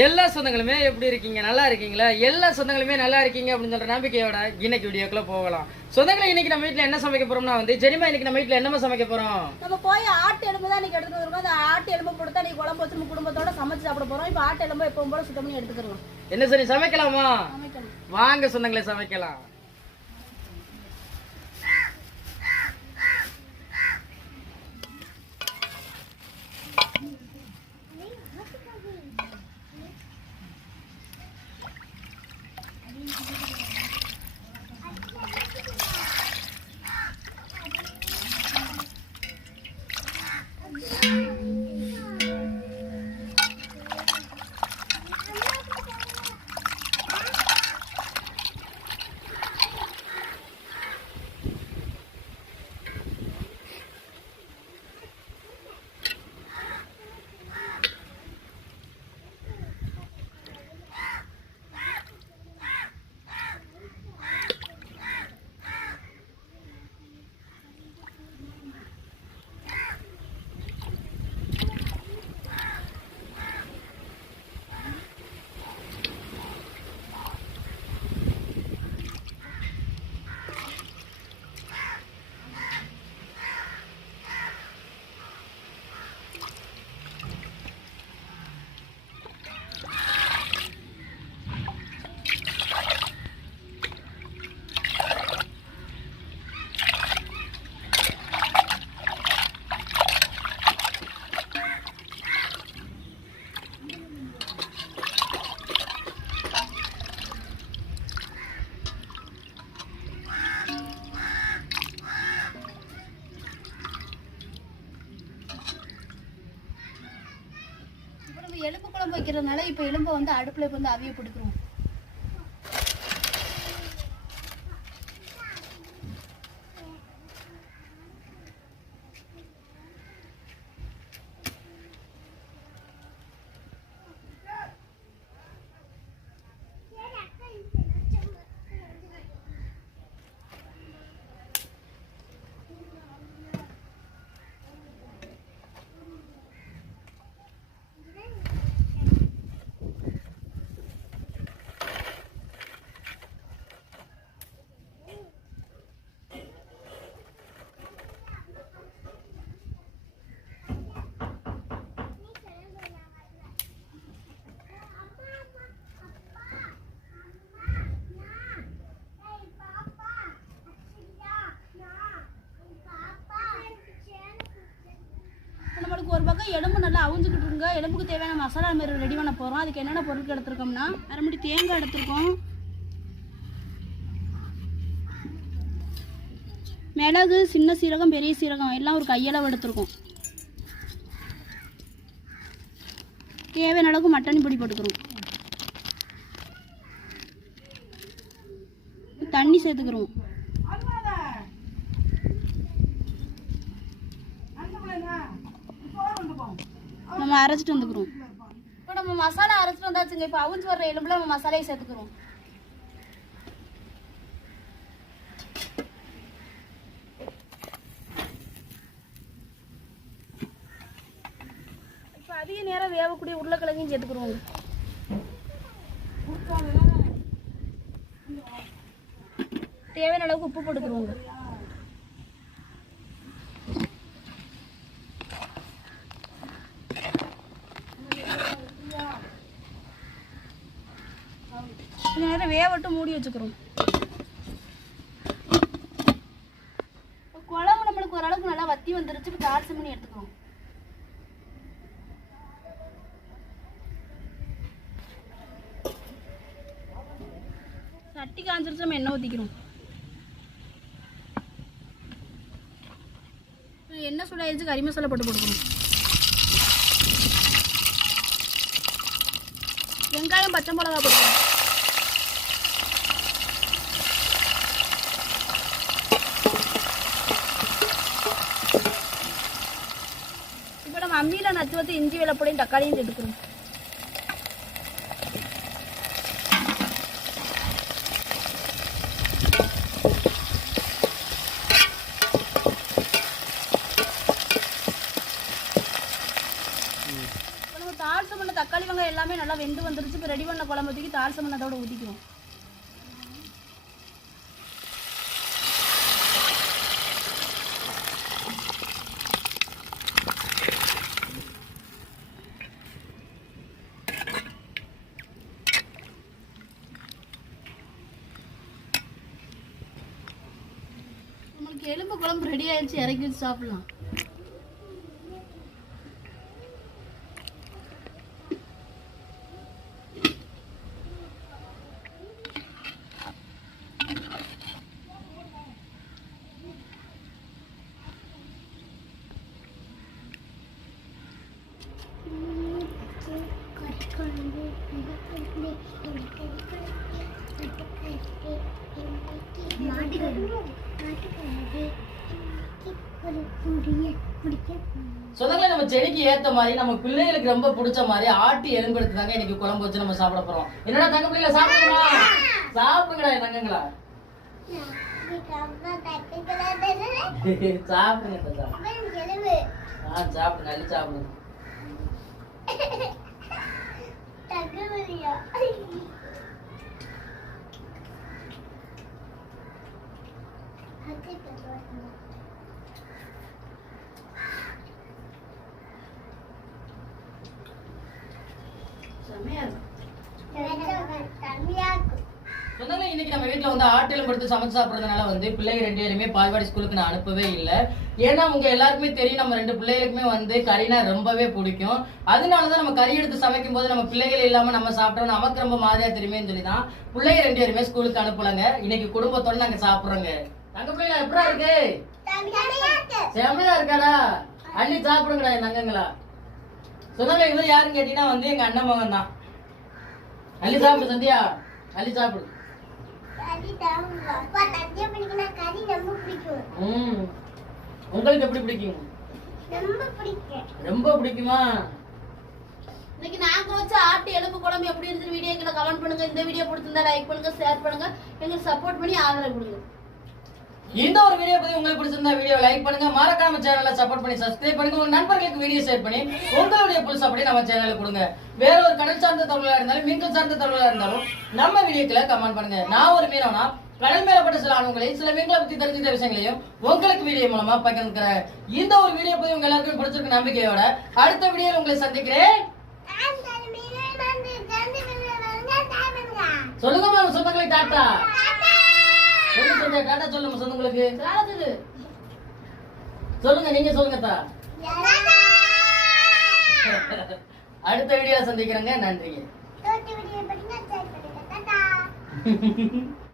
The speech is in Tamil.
எல்லா சொந்தங்களுமே எப்படி இருக்கீங்க? நல்லா இருக்கீங்களா? எல்லா சொந்தங்களுமே நல்லா இருக்கீங்க அப்படின்னு சொல்ற நம்பிக்கையோட இன்னைக்கு வீடியோக்குள்ள போகலாம். சொந்தங்களை இன்னைக்கு நம்ம வீட்ல என்ன சமைக்க போறோம்னா வந்து ஜெனிமா இன்னைக்கு நம்ம வீட்ல என்னமா சமைக்க போறோம்? நம்ம போய் ஆட்டு எலும்பு தான் இன்னைக்கு எடுத்துட்டு வந்திருக்கோம். அந்த ஆட்டு எலும்பு கொடுத்தா நீ குழம்பு வச்சு நம்ம குடும்பத்தோட சமைச்சு சாப்பிட போறோம். இப்போ ஆட்டு எலும்பு எப்பவும் போல சுத்தம் பண்ணி எடுத்துக்கிறோம் என்ன சரி சமைக்கலாமா? வாங்க சொந்தங்களை சமைக்கலாம். வைக்கிறதுனால இப்போ எலும்பை வந்து அடுப்பில் இப்போ வந்து அவிய பிடிக்கிறோம் எலும்பு நல்லா அவிஞ்சிக்கிட்டு இருங்க. எலும்புக்கு தேவையான மசாலா மாரி ரெடி பண்ண போகிறோம் அதுக்கு என்னென்ன பொருட்கள் எடுத்துருக்கோம்னா அரைமுடி தேங்காய் எடுத்துருக்கோம். மிளகு சின்ன சீரகம் பெரிய சீரகம் எல்லாம் ஒரு கையளவு எடுத்துருக்கோம். தேவையான அளவுக்கு மட்டன் பொடி போட்டுக்கிறோம். தண்ணி சேர்த்துக்கிறோம். நம்ம அரைச்சிட்டு வந்துக்கிறோம். இப்போ நம்ம மசாலா அரைச்சிட்டு வந்தாச்சுங்க. இப்போ அவிஞ்சு வர்ற எலும்புல நம்ம மசாலையை சேர்த்துக்கிறோம். இப்போ அதிக நேரம் வேகக்கூடிய உருளைக்கிழங்கையும் சேர்த்துக்கிறோங்க. தேவையான அளவுக்கு உப்பு போட்டுக்கிறோங்க. கொஞ்ச நேரம் வேவட்டு மூடி வச்சுக்கிறோம். குழம்பு நம்மளுக்கு ஓரளவுக்கு நல்லா வத்தி வந்துருச்சு. இப்போ தாளிசம் பண்ணி எடுத்துக்கிறோம் சட்டி காஞ்சிருச்சு நம்ம எண்ணெய் ஊற்றிக்கிறோம் எண்ணெய் சூடாயிருச்சு கறி மசாலா போட்டு போட்டுக்கணும் வெங்காயம் பச்சை மிளகா போட்டுக்கணும் இப்போ நம்ம அம்மியில் நச்சு வந்து இஞ்சி வெள்ளப்பொடியும் தக்காளியும் எடுக்கிறோம் இப்போ நம்ம தாளிச்சம் பண்ண தக்காளி வெங்காயம் எல்லாமே நல்லா வெந்து வந்துருச்சு. இப்போ ரெடி பண்ண குழம்பு தூக்கி தாள் சமனத்தோட ஊற்றிக்குவோம் எலும்பு குழம்பு ரெடி ஆயிடுச்சு. இறக்கி வச்சு சாப்பிடலாம். சொந்தங்களே நம்ம செடிக்கு ஏத்த மாதிரி நம்ம பிள்ளைகளுக்கு ரொம்ப பிடிச்ச மாதிரி ஆட்டு எலும்பு எடுத்து தாங்க இன்னைக்கு குழம்பு வச்சு நம்ம சாப்பிட போறோம். என்னடா தங்க பிள்ளைங்க சாப்பிடுங்களா சாப்பிடுங்கடா என் தங்கங்களா. சாப்பிடுங்க ஆ சாப்பிடு நல்லி சாப்பிடுங்க செம்மையா இருக்கு சொந்தங்களே இன்னைக்கு நம்ம வீட்ல வந்து ஆட்டு எலும்பு எடுத்து சமைச்சு சாப்பிடுறதுனால வந்து பிள்ளைங்க ரெண்டு பேருமே பால்வாடி ஸ்கூலுக்கு நான் அனுப்பவே இல்லை. ஏன்னா உங்க எல்லாருக்குமே தெரியும் நம்ம ரெண்டு பிள்ளைகளுக்குமே வந்து கறினா ரொம்பவே பிடிக்கும். அதனால தான் நம்ம கறி எடுத்து சமைக்கும் போது நம்ம பிள்ளைகள் இல்லாமல் நம்ம சாப்பிட்டோம் நமக்கு ரொம்ப மாதிரியா தெரியுமேன்னு சொல்லி தான் பிள்ளைங்க ரெண்டு பேருமே ஸ்கூலுக்கு அனுப்பலங்க. இன்னைக்கு குடும்பத்தோட நாங்க சாப்பிட்றோங்க. தங்க பிள்ளைங்க எப்படா இருக்கு? செம்மையா இருக்காடா. அள்ளி சாப்பிடுங்கடா என் தங்கங்களா. சொன்னாங்க இவர் யாருன்னு கேட்டீங்கன்னா வந்து எங்க அண்ணன் மகன் தான். அள்ளி சாப்பிடு சந்தியா. அள்ளி சாப்பிடு. உங்களுக்கு எப்படி பிடிக்கும்? ரொம்ப பிடிக்குமா? இன்னைக்கு நாங்க வச்ச ஆட்டு எலும்பு குழம்பு எப்படி இருந்துச்சு வீடியோ எங்களை கமெண்ட் பண்ணுங்க. இந்த வீடியோ பிடிச்சிருந்தா லைக் பண்ணுங்க ஷேர் பண்ணுங்க. எங்களுக்கு சப்போர்ட் பண்ணி ஆதரவு கொடுங்க. இந்த ஒரு வீடியோ பத்தி உங்களுக்கு பிடிச்சிருந்தா வீடியோ லைக் பண்ணுங்க. மறக்காம சேனலை சப்போர்ட் பண்ணி சப்ஸ்கிரைப் பண்ணுங்க. உங்க நண்பர்களுக்கு வீடியோ ஷேர் பண்ணி உங்களுடைய புல் சப்போர்ட் நம்ம சேனலுக்கு கொடுங்க. வேற ஒரு கடல் சார்ந்த தகவலா இருந்தாலும் மீன்கள் சார்ந்த தகவலா இருந்தாலும் நம்ம வீடியோக்களை கமெண்ட் பண்ணுங்க. நான் ஒரு மீனவனா கடல் மேலப்பட்ட சில அனுபவங்களையும் சில மீன்களை பத்தி தெரிஞ்சுக்கிற விஷயங்களையும் உங்களுக்கு வீடியோ மூலமா பகிர்ந்துக்கிறேன். இந்த ஒரு வீடியோ பத்தி உங்க எல்லாருக்கும் பிடிச்சிருக்க நம்பிக்கையோட அடுத்த வீடியோல உங்களை சந்திக்கிறேன். சொல்லுங்க மேம் சொந்தங்களை டாட்டா சொல்லுங்க சந்தியா டாட்டா சொல்லுங்க சொந்தங்களுக்கு காலத்துக்கு சொல்லுங்க நீங்க சொல்லுங்க தா. அடுத்த வீடியோல சந்திக்கிறேங்க. நன்றிங்க.